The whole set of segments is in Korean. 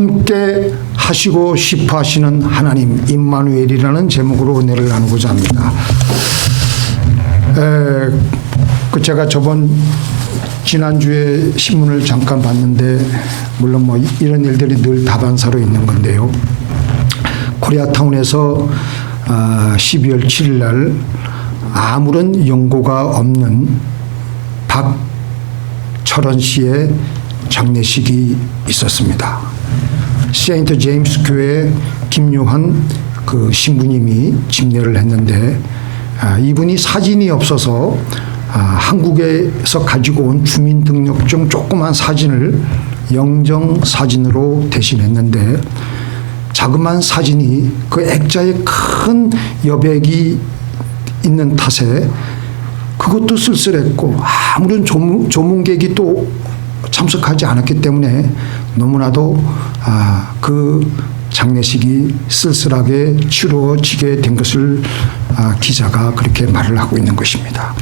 함께 하시고 싶어 하시는 하나님, 임마누엘이라는 제목으로 은혜를 나누고자 합니다. 제가 지난주에 신문을 잠깐 봤는데, 물론 뭐 이런 일들이 늘 다반사로 있는 건데요. 코리아타운에서 12월 7일 날 아무런 연고가 없는 박철원 씨의 장례식이 있었습니다. 세인트 제임스 교회 김요한 그 신부님이 집례를 했는데, 이분이 사진이 없어서 한국에서 가지고 온 주민등록증 조그만 사진을 영정사진으로 대신했는데, 자그마한 사진이 그 액자에 큰 여백이 있는 탓에 그것도 쓸쓸했고, 아무런 조문객이 또 참석하지 않았기 때문에 너무나도 그 장례식이 쓸쓸하게 치루어지게 된 것을 기자가 그렇게 말을 하고 있는 것입니다.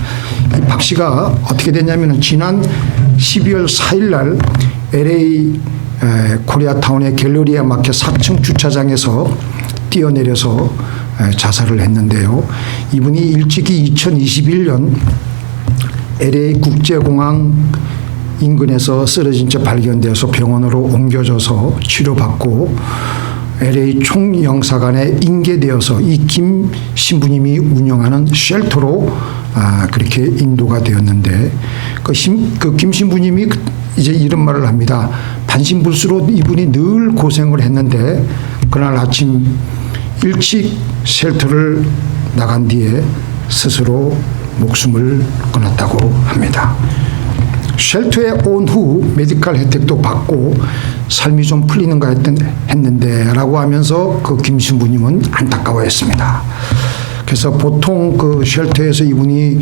이 박 씨가 어떻게 됐냐면, 지난 12월 4일 날 LA 코리아타운의 갤러리아 마켓 4층 주차장에서 뛰어내려서 자살을 했는데요. 이분이 일찍이 2021년 LA 국제공항 인근에서 쓰러진 채 발견되어서 병원으로 옮겨져서 치료받고 LA 총영사관에 인계되어서 이 김 신부님이 운영하는 쉘터로 그렇게 인도가 되었는데, 그 김 신부님이 이제 이런 말을 합니다. 반신불수로 이분이 늘 고생을 했는데 그날 아침 일찍 쉘터를 나간 뒤에 스스로 목숨을 끊었다고 합니다. 쉘터에 온 후 메디컬 혜택도 받고 삶이 좀 풀리는가 했는데 라고 하면서 그 김 신부님은 안타까워했습니다. 그래서 보통 그 쉘터에서 이분이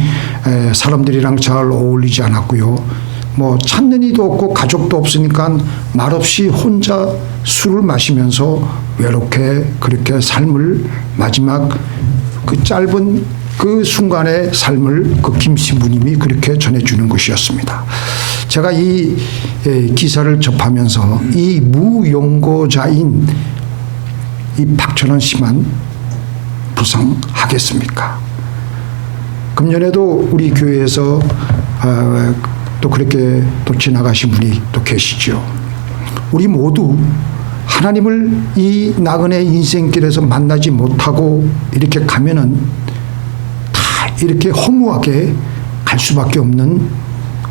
사람들이랑 잘 어울리지 않았고요. 뭐 찾는 이도 없고 가족도 없으니까 말없이 혼자 술을 마시면서 외롭게 그렇게 삶을, 마지막 그 짧은 그 순간의 삶을 그 김 신부님이 그렇게 전해주는 것이었습니다. 제가 이 기사를 접하면서 이 무용고자인 이 박철원 씨만 불쌍하겠습니까? 금년에도 우리 교회에서 또 그렇게 또 지나가신 분이 또 계시죠. 우리 모두 하나님을 이 나그네 인생길에서 만나지 못하고 이렇게 가면은 다 이렇게 허무하게 갈 수밖에 없는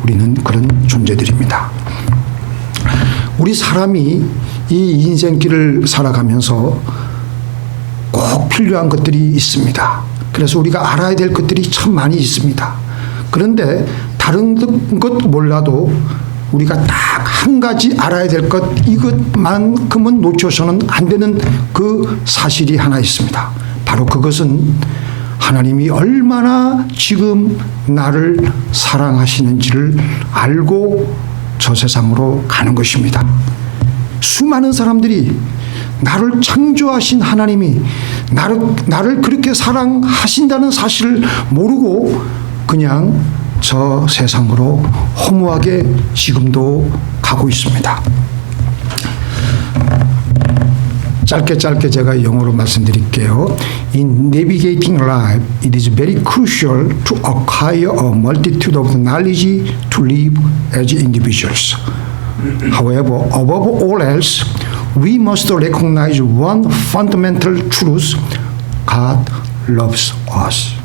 우리는 그런 존재들입니다. 우리 사람이 이 인생길을 살아가면서 꼭 필요한 것들이 있습니다. 그래서 우리가 알아야 될 것들이 참 많이 있습니다. 그런데 다른 것 몰라도 우리가 딱 한 가지 알아야 될 것, 이것만큼은 놓쳐서는 안 되는 그 사실이 하나 있습니다. 바로 그것은 하나님이 얼마나 지금 나를 사랑하시는지를 알고 저 세상으로 가는 것입니다. 수많은 사람들이 나를 창조하신 하나님이 나를 그렇게 사랑하신다는 사실을 모르고 그냥 저 세상으로 허무하게 지금도 가고 있습니다. 짧게 제가 영어로 말씀드릴게요. In navigating life, it is very crucial to acquire a multitude of knowledge to live as individuals. However, above all else, we must recognize one fundamental truth: God loves us.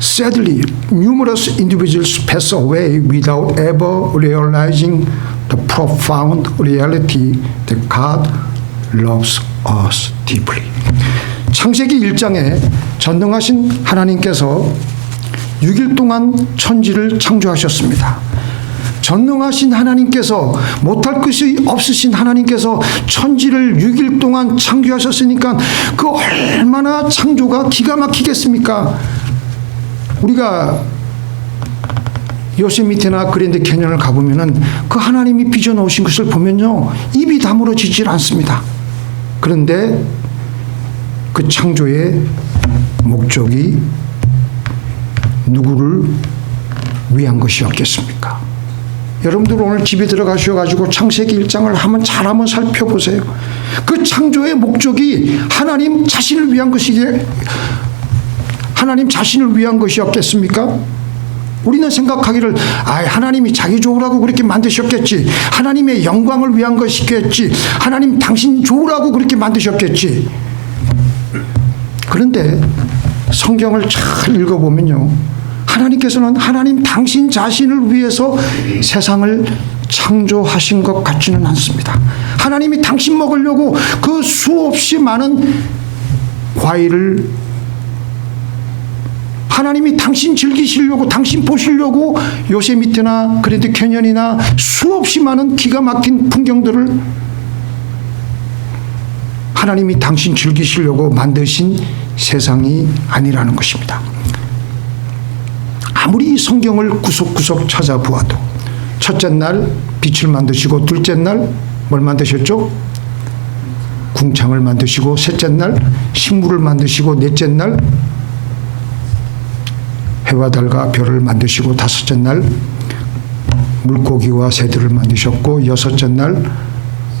Sadly, numerous individuals pass away without ever realizing the profound reality that God loves us deeply. 창세기 1장에 전능하신 하나님께서 6일 동안 천지를 창조하셨습니다. 전능하신 하나님께서, 못할 것이 없으신 하나님께서 천지를 6일 동안 창조하셨으니까 그 얼마나 창조가 기가 막히겠습니까? 우리가 요세미티나 그랜드 캐년을 가보면은 그 하나님이 빚어놓으신 것을 보면요, 입이 다물어지질 않습니다. 그런데 그 창조의 목적이 누구를 위한 것이었겠습니까? 여러분들 오늘 집에 들어가셔가지고 창세기 1장을 한번 살펴보세요. 그 창조의 목적이 하나님 자신을 위한 것이기에 하나님 자신을 위한 것이었겠습니까? 우리는 생각하기를 하나님이 자기 좋으라고 그렇게 만드셨겠지. 하나님의 영광을 위한 것이겠지. 하나님 당신 좋으라고 그렇게 만드셨겠지. 그런데 성경을 잘 읽어보면요, 하나님께서는 하나님 당신 자신을 위해서 세상을 창조하신 것 같지는 않습니다. 하나님이 당신 먹으려고 그 수없이 많은 과일을 하나님이 당신 즐기시려고, 당신 보시려고 요세미티나 그랜드 캐년이나 수없이 많은 기가 막힌 풍경들을 하나님이 당신 즐기시려고 만드신 세상이 아니라는 것입니다. 아무리 이 성경을 구석구석 찾아보아도 첫째 날 빛을 만드시고, 둘째 날 뭘 만드셨죠? 궁창을 만드시고, 셋째 날 식물을 만드시고, 넷째 날 해와 달과 별을 만드시고, 다섯째 날 물고기와 새들을 만드셨고, 여섯째 날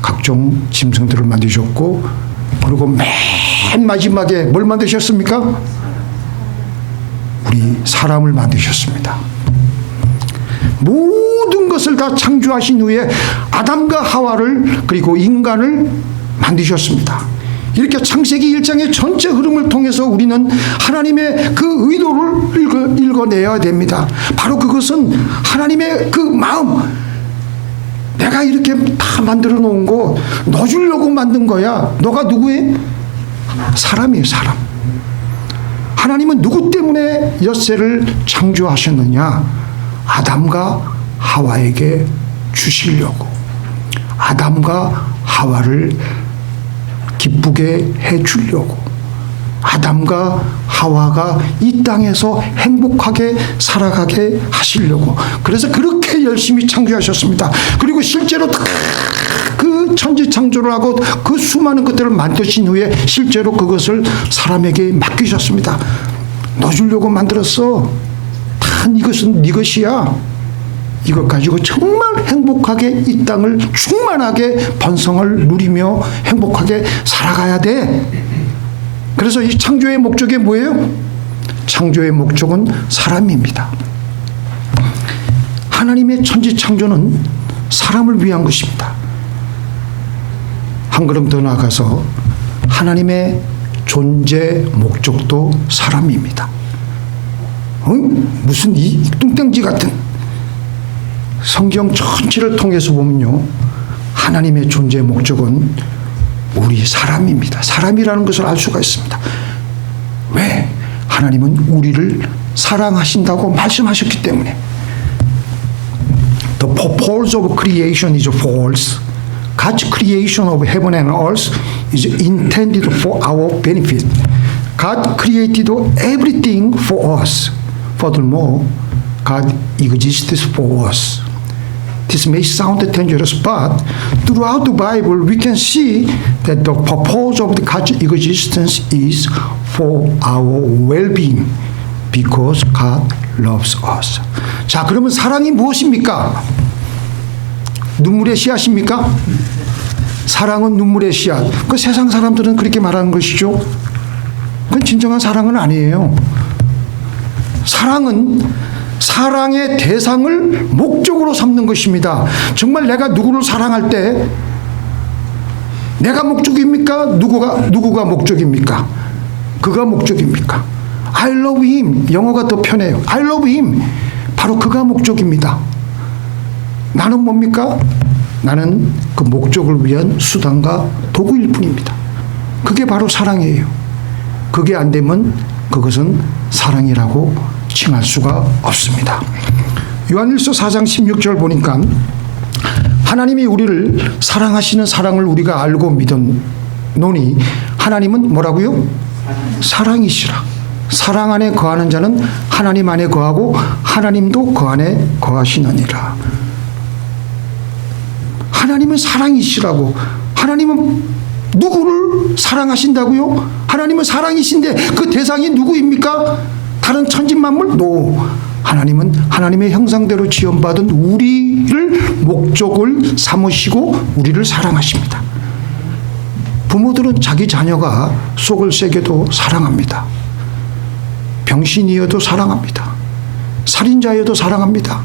각종 짐승들을 만드셨고, 그리고 맨 마지막에 뭘 만드셨습니까? 우리 사람을 만드셨습니다. 모든 것을 다 창조하신 후에 아담과 하와를, 그리고 인간을 만드셨습니다. 이렇게 창세기 1장의 전체 흐름을 통해서 우리는 하나님의 그 의도를 읽어내야 됩니다. 바로 그것은 하나님의 그 마음, 내가 이렇게 다 만들어 놓은 거 너 주려고 만든 거야. 너가 누구의? 사람이에요, 사람. 하나님은 누구 때문에 엿새를 창조하셨느냐? 아담과 하와에게 주시려고, 아담과 하와를 기쁘게 해주려고, 아담과 하와가 이 땅에서 행복하게 살아가게 하시려고, 그래서 그렇게 열심히 창조하셨습니다. 그리고 실제로 그 천지 창조를 하고 그 수많은 것들을 만드신 후에 실제로 그것을 사람에게 맡기셨습니다. 너 주려고 만들었어. 다 이것은 네 것이야. 이것 가지고 정말 행복하게 이 땅을 충만하게 번성을 누리며 행복하게 살아가야 돼. 그래서 이 창조의 목적이 뭐예요? 창조의 목적은 사람입니다. 하나님의 천지 창조는 사람을 위한 것입니다. 한 걸음 더 나아가서 하나님의 존재 목적도 사람입니다. 무슨 이 뚱땡지 같은, 성경 전체를 통해서 보면요, 하나님의 존재 목적은 우리 사람입니다. 사람이라는 것을 알 수가 있습니다. 왜? 하나님은 우리를 사랑하신다고 말씀하셨기 때문에. The purpose of creation is false. God's creation of heaven and earth is intended for our benefit. God created everything for us. Furthermore, God exists for us. This may sound dangerous, but throughout the Bible we can see that the purpose of God's existence is for our well-being because God loves us. 자, 그러면 사랑이 무엇입니까? 눈물의 씨앗입니까? 사랑은 눈물의 씨앗. 그 세상 사람들은 그렇게 말하는 것이죠. 그건 진정한 사랑은 아니에요. 사랑은 사랑의 대상을 목적으로 삼는 것입니다. 정말 내가 누구를 사랑할 때 내가 목적입니까? 누구가 목적입니까? 그가 목적입니까? I love him. 영어가 더 편해요. I love him. 바로 그가 목적입니다. 나는 뭡니까? 나는 그 목적을 위한 수단과 도구일 뿐입니다. 그게 바로 사랑이에요. 그게 안 되면 그것은 사랑이라고 칭할 수가 없습니다. 요한일서 4장 16절 보니까 하나님이 우리를 사랑하시는 사랑을 우리가 알고 믿었노니 하나님은 뭐라고요? 사랑이시라. 사랑 안에 거하는 자는 하나님 안에 거하고 하나님도 그 안에 거하시느니라. 하나님은 사랑이시라고. 하나님은 누구를 사랑하신다고요? 하나님은 사랑이신데 그 대상이 누구입니까? 다른 천지 만물? 하나님은 하나님의 형상대로 지음받은 우리를 목적을 삼으시고 우리를 사랑하십니다. 부모들은 자기 자녀가 속을 새겨도 사랑합니다. 병신이어도 사랑합니다. 살인자여도 사랑합니다.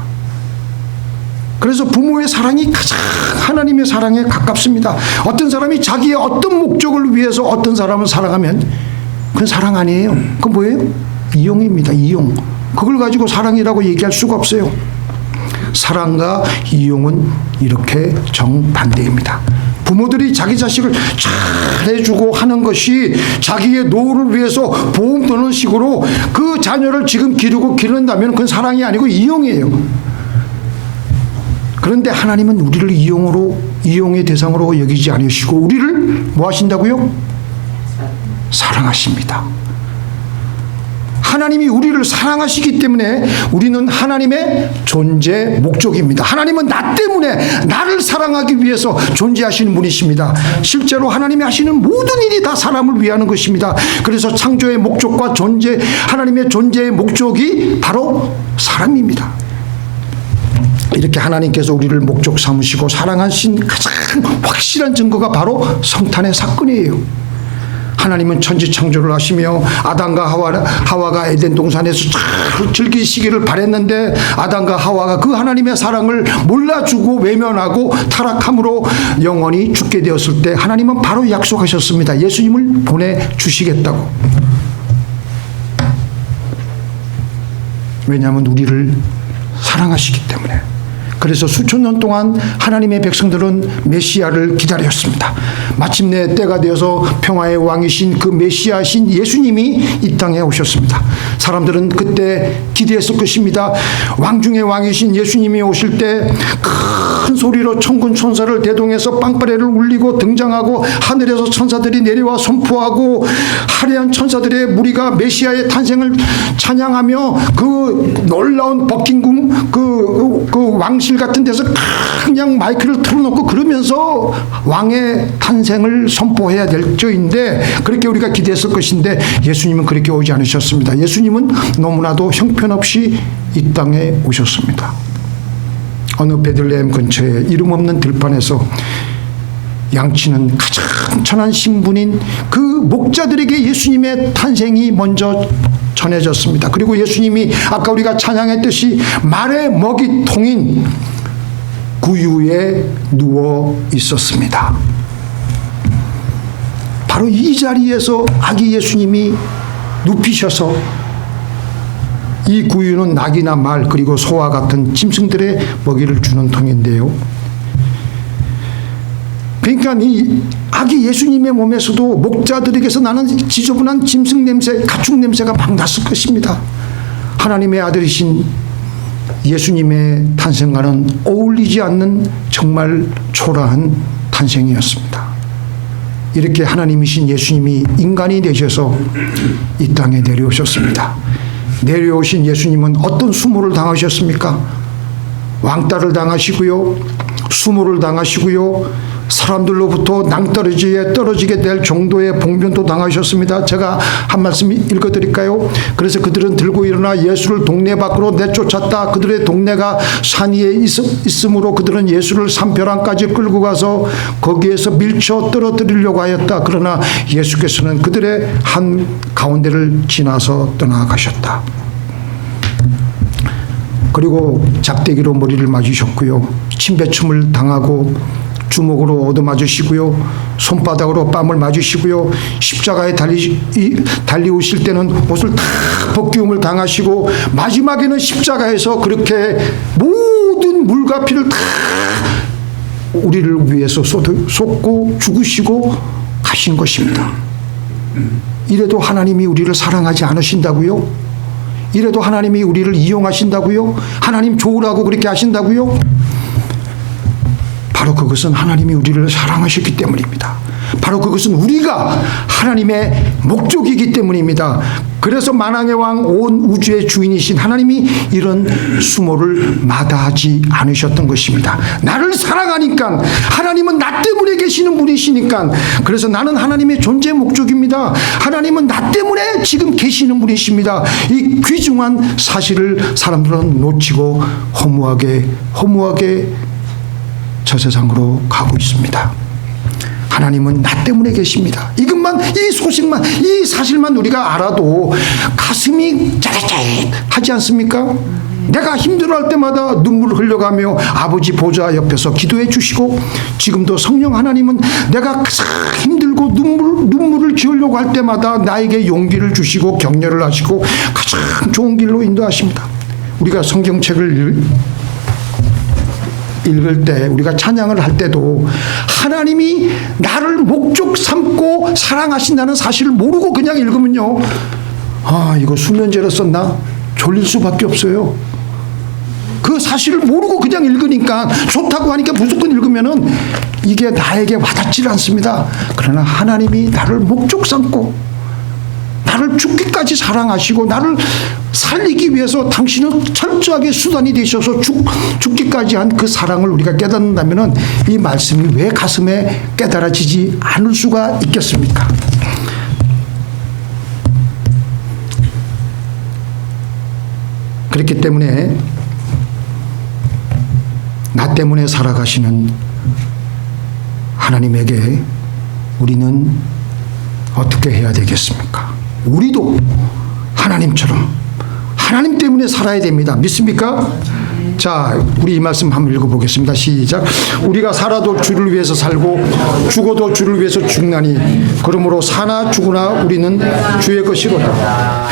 그래서 부모의 사랑이 가장 하나님의 사랑에 가깝습니다. 어떤 사람이 자기의 어떤 목적을 위해서 어떤 사람을 사랑하면 그건 사랑 아니에요. 그건 뭐예요? 이용입니다. 이용. 그걸 가지고 사랑이라고 얘기할 수가 없어요. 사랑과 이용은 이렇게 정반대입니다. 부모들이 자기 자식을 잘해주고 하는 것이 자기의 노후를 위해서 보험 드는 식으로 그 자녀를 지금 기른다면 그건 사랑이 아니고 이용이에요. 그런데 하나님은 우리를 이용의 대상으로 여기지 않으시고 우리를 뭐 하신다고요? 사랑하십니다. 하나님이 우리를 사랑하시기 때문에 우리는 하나님의 존재 목적입니다. 하나님은 나 때문에 나를 사랑하기 위해서 존재하시는 분이십니다. 실제로 하나님이 하시는 모든 일이 다 사람을 위하는 것입니다. 그래서 창조의 목적과 하나님의 존재의 목적이 바로 사람입니다. 이렇게 하나님께서 우리를 목적 삼으시고 사랑하신 가장 확실한 증거가 바로 성탄의 사건이에요. 하나님은 천지 창조를 하시며 아담과 하와가 에덴 동산에서 잘 즐기시기를 바랬는데 아담과 하와가 그 하나님의 사랑을 몰라주고 외면하고 타락함으로 영원히 죽게 되었을 때 하나님은 바로 약속하셨습니다. 예수님을 보내주시겠다고. 왜냐하면 우리를 사랑하시기 때문에. 그래서 수천 년 동안 하나님의 백성들은 메시아를 기다렸습니다. 마침내 때가 되어서 평화의 왕이신 그 메시아신 예수님이 이 땅에 오셨습니다. 사람들은 그때 기대했을 것입니다. 왕 중의 왕이신 예수님이 오실 때 큰 소리로 천군 천사를 대동해서 빵빠레를 울리고 등장하고 하늘에서 천사들이 내려와 선포하고 화려한 천사들의 무리가 메시아의 탄생을 찬양하며 그 놀라운 버킹엄 그 왕실 같은 데서 그냥 마이크를 틀어놓고 그러면서 왕의 탄생을 선포해야 될 저인데 그렇게 우리가 기대했을 것인데 예수님은 그렇게 오지 않으셨습니다. 예수님은 너무나도 형편없이 이 땅에 오셨습니다. 어느 베들레헴 근처에 이름 없는 들판에서 양치는 가장 천한 신분인 그 목자들에게 예수님의 탄생이 먼저 전해졌습니다. 그리고 예수님이 아까 우리가 찬양했듯이 말의 먹이통인 구유에 누워 있었습니다. 바로 이 자리에서 아기 예수님이 눕히셔서 이 구유는 낙이나 말 그리고 소와 같은 짐승들의 먹이를 주는 통인데요. 그러니까 이 아기 예수님의 몸에서도 목자들에게서 나는 지저분한 짐승 냄새, 가축 냄새가 막 났을 것입니다. 하나님의 아들이신 예수님의 탄생과는 어울리지 않는 정말 초라한 탄생이었습니다. 이렇게 하나님이신 예수님이 인간이 되셔서 이 땅에 내려오셨습니다. 내려오신 예수님은 어떤 수모를 당하셨습니까? 왕따를 당하시고요, 수모를 당하시고요, 사람들로부터 낭떠러지에 떨어지게 될 정도의 봉변도 당하셨습니다. 제가 한 말씀 읽어드릴까요? 그래서 그들은 들고 일어나 예수를 동네 밖으로 내쫓았다. 그들의 동네가 산 위에 있으므로 그들은 예수를 산벼랑까지 끌고 가서 거기에서 밀쳐 떨어뜨리려고 하였다. 그러나 예수께서는 그들의 한 가운데를 지나서 떠나가셨다. 그리고 작대기로 머리를 맞으셨고요, 침배춤을 당하고 주먹으로 얻어맞으시고요, 손바닥으로 뺨을 맞으시고요, 십자가에 달리우실 때는 옷을 다 벗기움을 당하시고 마지막에는 십자가에서 그렇게 모든 물과 피를 다 우리를 위해서 쏟고 죽으시고 가신 것입니다. 이래도 하나님이 우리를 사랑하지 않으신다고요? 이래도 하나님이 우리를 이용하신다고요? 하나님 좋으라고 그렇게 하신다고요? 바로 그것은 하나님이 우리를 사랑하셨기 때문입니다. 바로 그것은 우리가 하나님의 목적이기 때문입니다. 그래서 만왕의 왕 온 우주의 주인이신 하나님이 이런 수모를 마다하지 않으셨던 것입니다. 나를 사랑하니까, 하나님은 나 때문에 계시는 분이시니까, 그래서 나는 하나님의 존재 목적입니다. 하나님은 나 때문에 지금 계시는 분이십니다. 이 귀중한 사실을 사람들은 놓치고 허무하게 저 세상으로 가고 있습니다. 하나님은 나 때문에 계십니다. 이것만, 이 소식만, 이 사실만 우리가 알아도 가슴이 짜릿하지 않습니까? 내가 힘들어할 때마다 눈물을 흘려가며 아버지 보좌 옆에서 기도해 주시고, 지금도 성령 하나님은 내가 가장 힘들고 눈물을 지으려고 할 때마다 나에게 용기를 주시고 격려를 하시고 가장 좋은 길로 인도하십니다. 우리가 성경책을 읽을 때, 우리가 찬양을 할 때도 하나님이 나를 목적 삼고 사랑하신다는 사실을 모르고 그냥 읽으면요, 이거 수면제로 썼나? 졸릴 수밖에 없어요. 그 사실을 모르고 그냥 읽으니까, 좋다고 하니까 무조건 읽으면은 이게 나에게 와닿질 않습니다. 그러나 하나님이 나를 목적 삼고 나를 죽기까지 사랑하시고 나를 살리기 위해서 당신은 철저하게 수단이 되셔서 죽기까지 한 그 사랑을 우리가 깨닫는다면 이 말씀이 왜 가슴에 깨달아지지 않을 수가 있겠습니까? 그렇기 때문에 나 때문에 살아가시는 하나님에게 우리는 어떻게 해야 되겠습니까? 우리도 하나님처럼 하나님 때문에 살아야 됩니다. 믿습니까? 자, 우리 이 말씀 한번 읽어보겠습니다. 시작. 우리가 살아도 주를 위해서 살고 죽어도 주를 위해서 죽나니 그러므로 사나 죽으나 우리는 주의 것이로다.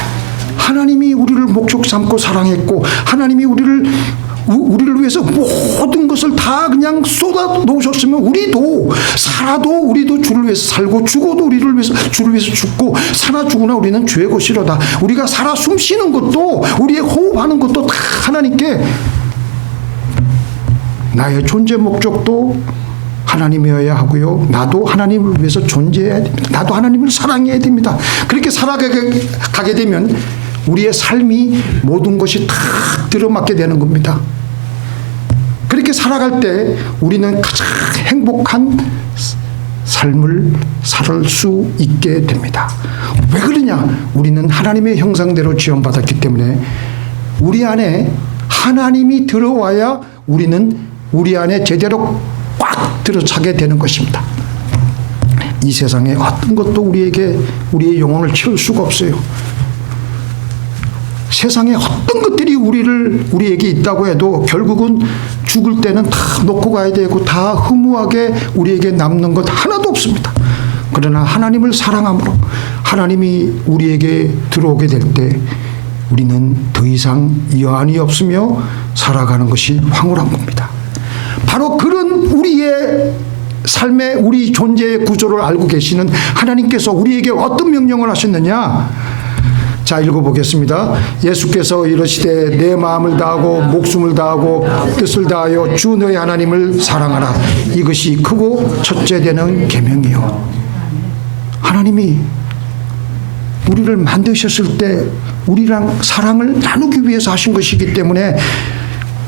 하나님이 우리를 목적 삼고 사랑했고, 하나님이 우리를 위해서 모든 것을 다 그냥 쏟아 놓으셨으면, 우리도 살아도 우리도 주를 위해서 살고 죽어도 주를 위해서 죽고 사나 죽으나 우리는 주의 것이로다. 우리가 살아 숨 쉬는 것도, 우리의 호흡하는 것도 다 하나님께, 나의 존재 목적도 하나님이어야 하고요, 나도 하나님을 위해서 존재해야 됩니다. 나도 하나님을 사랑해야 됩니다. 그렇게 살아가게 되면 우리의 삶이 모든 것이 다 들어맞게 되는 겁니다. 그렇게 살아갈 때 우리는 가장 행복한 삶을 살 수 있게 됩니다. 왜 그러냐? 우리는 하나님의 형상대로 지원받았기 때문에 우리 안에 하나님이 들어와야 우리는 우리 안에 제대로 꽉 들어차게 되는 것입니다. 이 세상에 어떤 것도 우리의 영혼을 채울 수가 없어요. 세상에 어떤 것들이 우리에게 있다고 해도 결국은 죽을 때는 다 놓고 가야 되고 다 허무하게 우리에게 남는 것 하나도 없습니다. 그러나 하나님을 사랑함으로 하나님이 우리에게 들어오게 될 때 우리는 더 이상 여한이 없으며 살아가는 것이 황홀한 겁니다. 바로 그런 우리의 삶의, 우리 존재의 구조를 알고 계시는 하나님께서 우리에게 어떤 명령을 하셨느냐? 자, 읽어보겠습니다. 예수께서 이르시되 내 마음을 다하고 목숨을 다하고 뜻을 다하여 주 너의 하나님을 사랑하라. 이것이 크고 첫째 되는 계명이요. 하나님이 우리를 만드셨을 때 우리랑 사랑을 나누기 위해서 하신 것이기 때문에,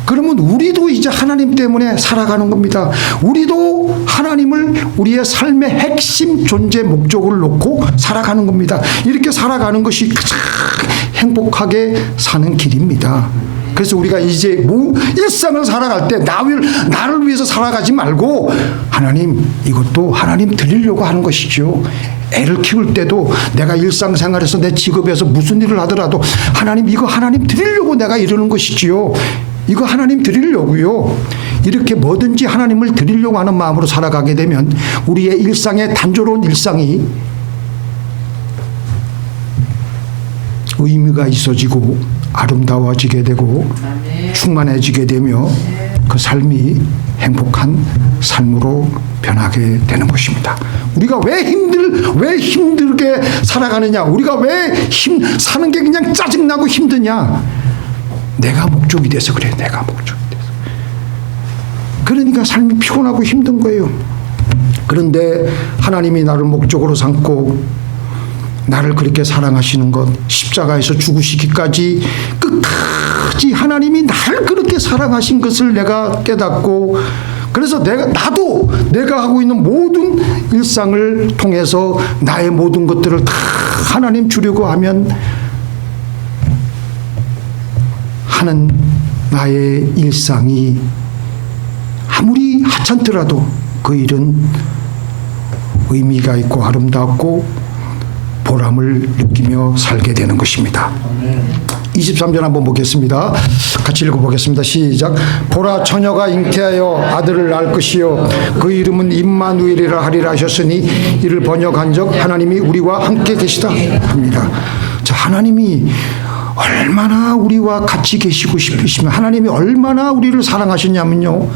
그러면 우리도 이제 하나님 때문에 살아가는 겁니다. 우리도 하나님을 우리의 삶의 핵심 존재 목적을 놓고 살아가는 겁니다. 이렇게 살아가는 것이 가장 행복하게 사는 길입니다. 그래서 우리가 이제 일상을 살아갈 때 나를 위해서 살아가지 말고, 하나님, 이것도 하나님 드리려고 하는 것이죠. 애를 키울 때도 내가 일상생활에서 내 직업에서 무슨 일을 하더라도 하나님, 이거 하나님 드리려고 내가 이러는 것이지요. 이거 하나님 드리려고요. 이렇게 뭐든지 하나님을 드리려고 하는 마음으로 살아가게 되면 우리의 일상의 단조로운 일상이 의미가 있어지고 아름다워지게 되고 충만해지게 되며 그 삶이 행복한 삶으로 변하게 되는 것입니다. 우리가 왜 힘들게 살아가느냐? 우리가 왜 사는 게 그냥 짜증나고 힘드냐? 내가 목적이 돼서 그래. 내가 목적이 돼서. 그러니까 삶이 피곤하고 힘든 거예요. 그런데 하나님이 나를 목적으로 삼고 나를 그렇게 사랑하시는 것, 십자가에서 죽으시기까지 끝까지 하나님이 나를 그렇게 사랑하신 것을 내가 깨닫고, 그래서 나도 내가 하고 있는 모든 일상을 통해서 나의 모든 것들을 다 하나님 주려고 하면 하는 나의 일상이 아무리 하찮더라도 그 일은 의미가 있고 아름답고 보람을 느끼며 살게 되는 것입니다. 23절 한번 보겠습니다. 같이 읽어보겠습니다. 시작. 보라, 처녀가 잉태하여 아들을 낳을 것이요 그 이름은 임마누엘이라 하리라 하셨으니 이를 번역한 적 하나님이 우리와 함께 계시다 합니다. 자, 하나님이 얼마나 우리와 같이 계시고 싶으시면, 하나님이 얼마나 우리를 사랑하셨냐면요,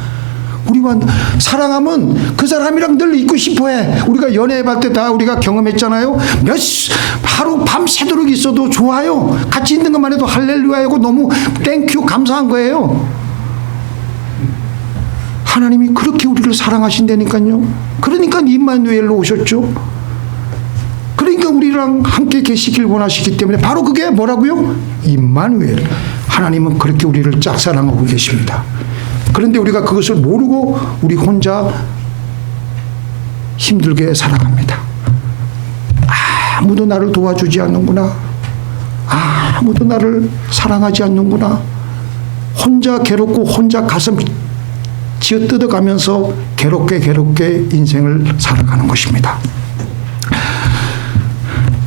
우리와 사랑하면 그 사람이랑 늘 있고 싶어해. 우리가 연애해볼 때 다 우리가 경험했잖아요. 하루 밤새도록 있어도 좋아요. 같이 있는 것만 해도 할렐루야이고 너무 땡큐 감사한 거예요. 하나님이 그렇게 우리를 사랑하신다니까요. 그러니까 임마누엘로 오셨죠. 그러니까 우리랑 함께 계시길 원하시기 때문에 바로 그게 뭐라고요? 임마누엘. 하나님은 그렇게 우리를 짝사랑하고 계십니다. 그런데 우리가 그것을 모르고 우리 혼자 힘들게 살아갑니다. 아무도 나를 도와주지 않는구나. 아무도 나를 사랑하지 않는구나. 혼자 괴롭고 혼자 가슴 쥐어뜯어가면서 괴롭게 인생을 살아가는 것입니다.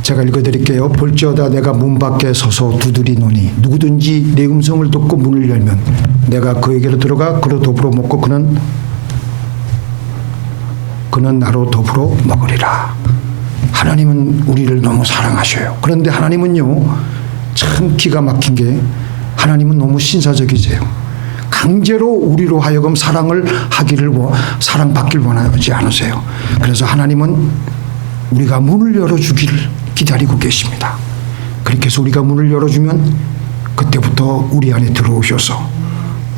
제가 읽어드릴게요. 볼지어다 내가 문 밖에 서서 두드리노니 누구든지 내 음성을 듣고 문을 열면 내가 그에게로 들어가 그로 더불어 먹고 그는 나로 더불어 먹으리라. 하나님은 우리를 너무 사랑하셔요. 그런데 하나님은요, 참 기가 막힌 게, 하나님은 너무 신사적이세요. 강제로 우리로 하여금 사랑받길 원하지 않으세요. 그래서 하나님은 우리가 문을 열어주기를 기다리고 계십니다. 그렇게 해서 우리가 문을 열어주면 그때부터 우리 안에 들어오셔서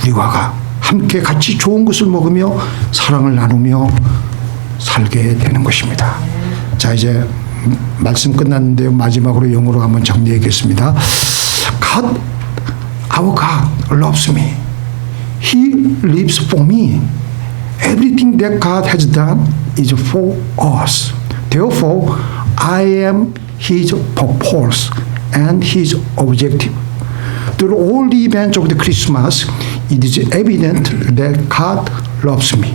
우리와 함께 같이 좋은 것을 먹으며 사랑을 나누며 살게 되는 것입니다. 자, 이제 말씀 끝났는데요. 마지막으로 영어로 한번 정리하겠습니다. God, our God loves me. He lives for me. Everything that God has done is for us. Therefore, I am His purpose and His objective. Through all the events of the Christmas, it is evident that God loves me.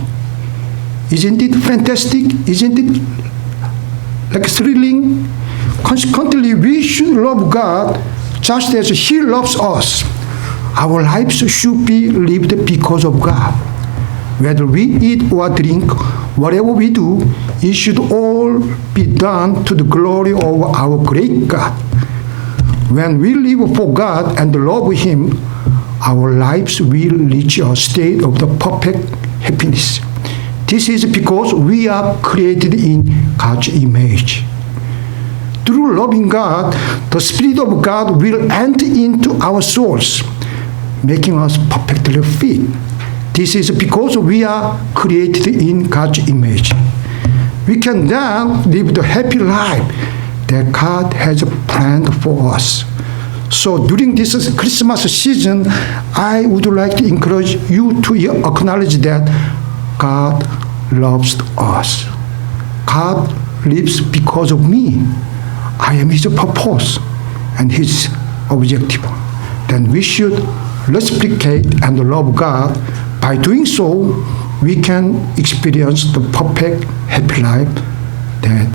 Isn't it fantastic? Isn't it like thrilling? Consequently, we should love God just as He loves us. Our lives should be lived because of God. Whether we eat or drink, whatever we do, it should all be done to the glory of our great God. When we live for God and love Him, our lives will reach a state of the perfect happiness. This is because we are created in God's image. Through loving God, the Spirit of God will enter into our souls, making us perfectly fit. This is because we are created in God's image. We can then live the happy life that God has planned for us. So during this Christmas season, I would like to encourage you to acknowledge that God loves us. God lives because of me. I am His purpose and His objective. Then we should reciprocate and love God. By doing so, we can experience the perfect happy life that